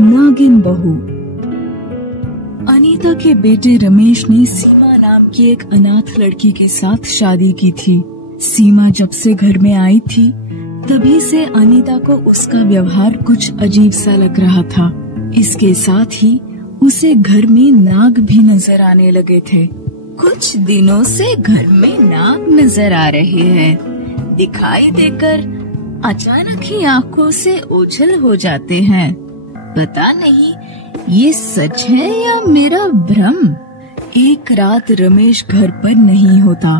नागिन बहू। अनीता के बेटे रमेश ने सीमा नाम की एक अनाथ लड़की के साथ शादी की थी। सीमा जब से घर में आई थी तभी से अनीता को उसका व्यवहार कुछ अजीब सा लग रहा था। इसके साथ ही उसे घर में नाग भी नजर आने लगे थे। कुछ दिनों से घर में नाग नजर आ रहे हैं। दिखाई देकर अचानक ही आंखों से ओझल हो जाते हैं। पता नहीं ये सच है या मेरा भ्रम। एक रात रमेश घर पर नहीं होता।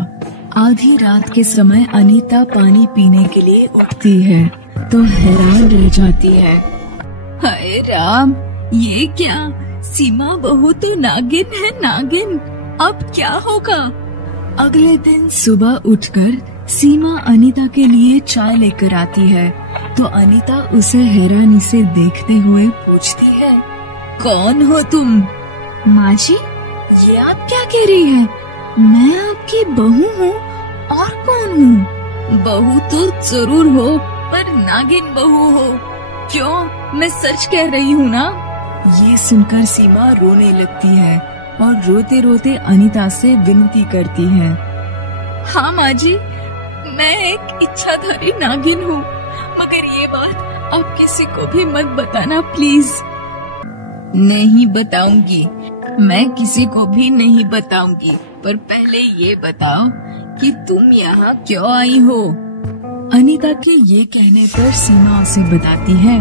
आधी रात के समय अनीता पानी पीने के लिए उठती है तो हैरान रह जाती है। हाय राम, ये क्या? सीमा बहू तो नागिन है, नागिन। अब क्या होगा? अगले दिन सुबह उठकर सीमा अनीता के लिए चाय लेकर आती है तो अनीता उसे हैरानी से देखते हुए पूछती है, कौन हो तुम? माँ जी, ये आप क्या कह रही है? मैं आपकी बहू हूँ। और कौन हूँ? बहू तो जरूर हो, पर नागिन बहू हो। क्यों? मैं सच कह रही हूँ ना? ये सुनकर सीमा रोने लगती है और रोते रोते अनीता से विनती करती है, हाँ माँ जी, मैं एक इच्छाधारी नागिन हूँ, मगर ये बात आप किसी को भी मत बताना प्लीज। नहीं बताऊंगी, मैं किसी को भी नहीं बताऊंगी। पर पहले ये बताओ कि तुम यहाँ क्यों आई हो? अनीता के ये कहने पर सीमा उसे बताती है,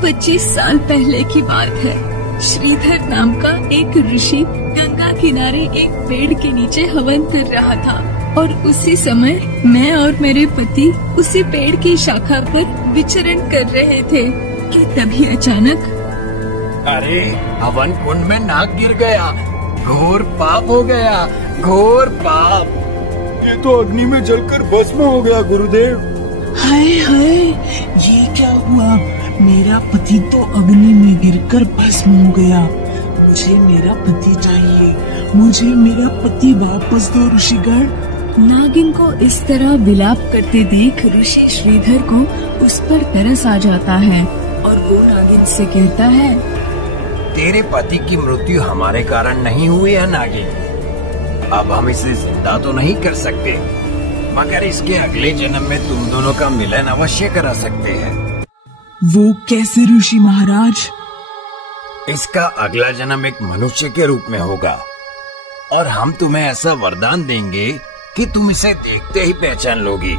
25 साल पहले की बात है। श्रीधर नाम का एक ऋषि गंगा किनारे एक पेड़ के नीचे हवन कर रहा था और उसी समय मैं और मेरे पति उसी पेड़ की शाखा पर विचरण कर रहे थे कि तभी अचानक, अरे हवन कुंड में नाग गिर गया, घोर पाप हो गया, घोर पाप। ये तो अग्नि में जलकर भस्म हो गया गुरुदेव। हाय हाय, ये क्या हुआ? मेरा पति तो अग्नि में गिरकर भस्म हो गया। मुझे मेरा पति चाहिए, मुझे मेरा पति वापस दो ऋषिगण। नागिन को इस तरह विलाप करते देख ऋषि श्रीधर को उस पर तरस आ जाता है और वो नागिन से कहता है, तेरे पति की मृत्यु हमारे कारण नहीं हुई है नागिन। अब हम इसे जिंदा तो नहीं कर सकते, मगर इसके अगले जन्म में तुम दोनों का मिलन अवश्य करा सकते हैं। वो कैसे ऋषि महाराज? इसका अगला जन्म एक मनुष्य के रूप में होगा और हम तुम्हें ऐसा वरदान देंगे कि तुम इसे देखते ही पहचान लोगी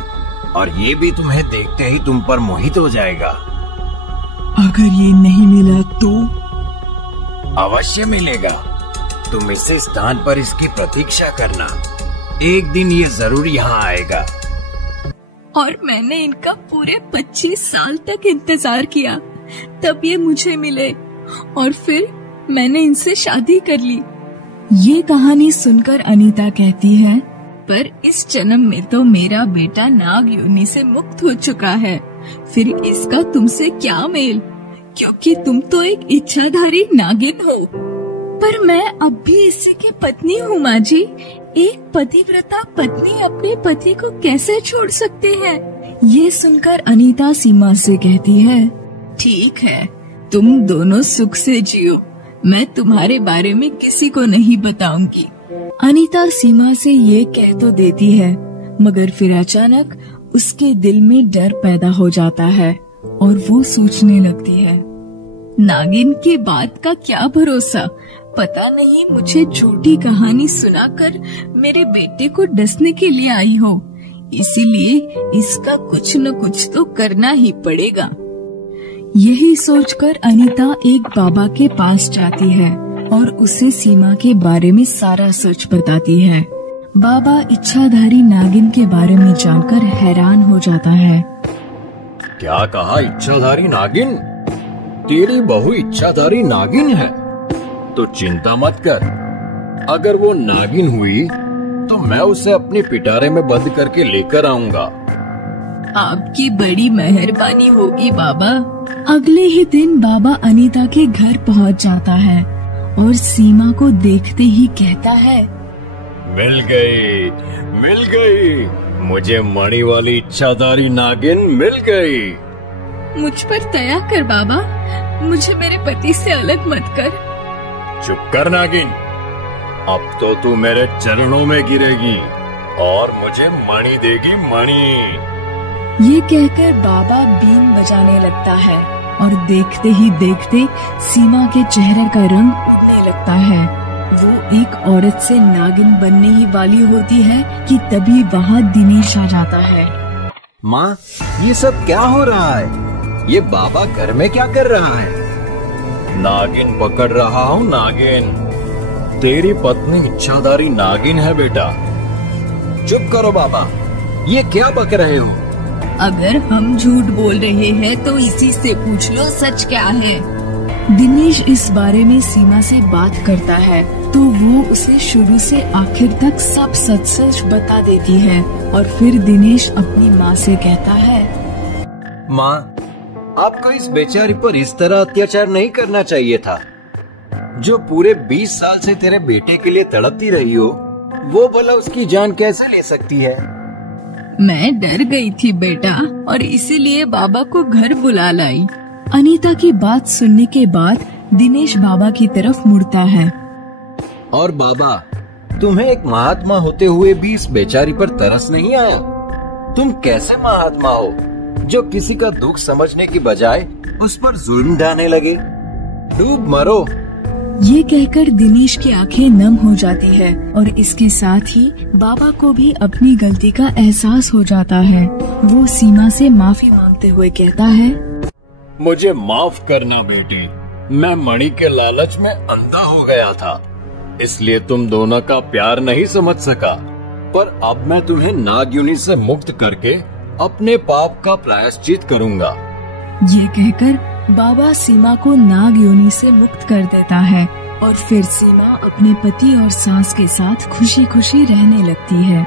और ये भी तुम्हें देखते ही तुम पर मोहित हो जाएगा। अगर ये नहीं मिला तो? अवश्य मिलेगा। तुम इस स्थान पर इसकी प्रतीक्षा करना, एक दिन ये जरूर यहाँ आएगा। और मैंने इनका पूरे 25 साल तक इंतजार किया, तब ये मुझे मिले और फिर मैंने इनसे शादी कर ली। ये कहानी सुनकर अनीता कहती है, पर इस जन्म में तो मेरा बेटा नाग योनि से मुक्त हो चुका है, फिर इसका तुमसे क्या मेल? क्योंकि तुम तो एक इच्छाधारी नागिन हो। पर मैं अब भी इसी की पत्नी हूँ माँ जी। एक पतिव्रता पत्नी अपने पति को कैसे छोड़ सकते हैं? ये सुनकर अनीता सीमा से कहती है, ठीक है, तुम दोनों सुख से जियो, मैं तुम्हारे बारे में किसी को नहीं बताऊंगी। अनीता सीमा से ये कह तो देती है, मगर फिर अचानक उसके दिल में डर पैदा हो जाता है और वो सोचने लगती है, नागिन की बात का क्या भरोसा, पता नहीं मुझे झूठी कहानी सुनाकर मेरे बेटे को डसने के लिए आई हो, इसीलिए इसका कुछ न कुछ तो करना ही पड़ेगा। यही सोचकर अनीता एक बाबा के पास जाती है और उसे सीमा के बारे में सारा सच बताती है। बाबा इच्छाधारी नागिन के बारे में जानकर हैरान हो जाता है। क्या कहा? इच्छाधारी नागिन? तेरी बहू इच्छाधारी नागिन है तो चिंता मत कर। अगर वो नागिन हुई तो मैं उसे अपने पिटारे में बंद करके लेकर आऊंगा। आपकी बड़ी मेहरबानी होगी बाबा। अगले ही दिन बाबा अनीता के घर पहुंच जाता है और सीमा को देखते ही कहता है, मिल गई, मिल गई, मुझे मणि वाली इच्छाधारी नागिन मिल गई। मुझ पर दया कर बाबा, मुझे मेरे पति से अलग मत कर। चुप कर नागिन, अब तो तू मेरे चरणों में गिरेगी और मुझे मणि देगी, मणि। ये कहकर बाबा बीन बजाने लगता है और देखते ही देखते सीमा के चेहरे का रंग उड़ने लगता है। वो एक औरत से नागिन बनने ही वाली होती है कि तभी वहाँ दिनेश आ जाता है। माँ, ये सब क्या हो रहा है? ये बाबा घर में क्या कर रहा है? नागिन पकड़ रहा हूँ, नागिन। तेरी पत्नी इच्छाधारी नागिन है बेटा। चुप करो बाबा, ये क्या बक रहे हो? अगर हम झूठ बोल रहे हैं तो इसी से पूछ लो सच क्या है। दिनेश इस बारे में सीमा से बात करता है तो वो उसे शुरू से आखिर तक सब सच सच बता देती है और फिर दिनेश अपनी माँ से कहता है, माँ, आपको इस बेचारी पर इस तरह अत्याचार नहीं करना चाहिए था। जो पूरे 20 साल से तेरे बेटे के लिए तड़पती रही हो, वो भला उसकी जान कैसे ले सकती है? मैं डर गई थी बेटा और इसीलिए बाबा को घर बुला लाई। अनीता की बात सुनने के बाद दिनेश बाबा की तरफ मुड़ता है। और बाबा, तुम्हें एक महात्मा होते हुए भी इस बेचारी पर तरस नहीं आया? तुम कैसे महात्मा हो जो किसी का दुख समझने की बजाय उस पर जुल्म ढाने लगे? डूब मरो। ये कहकर दिनेश की आंखें नम हो जाती है और इसके साथ ही बाबा को भी अपनी गलती का एहसास हो जाता है। वो सीमा से माफी मांगते हुए कहता है, मुझे माफ करना बेटे, मैं मणि के लालच में अंधा हो गया था, इसलिए तुम दोनों का प्यार नहीं समझ सका। पर अब मैं तुम्हें नागयोनि से मुक्त करके अपने पाप का प्रायश्चित करूंगा। ये कहकर बाबा सीमा को नागयोनि से मुक्त कर देता है और फिर सीमा अपने पति और सास के साथ खुशी खुशी रहने लगती है।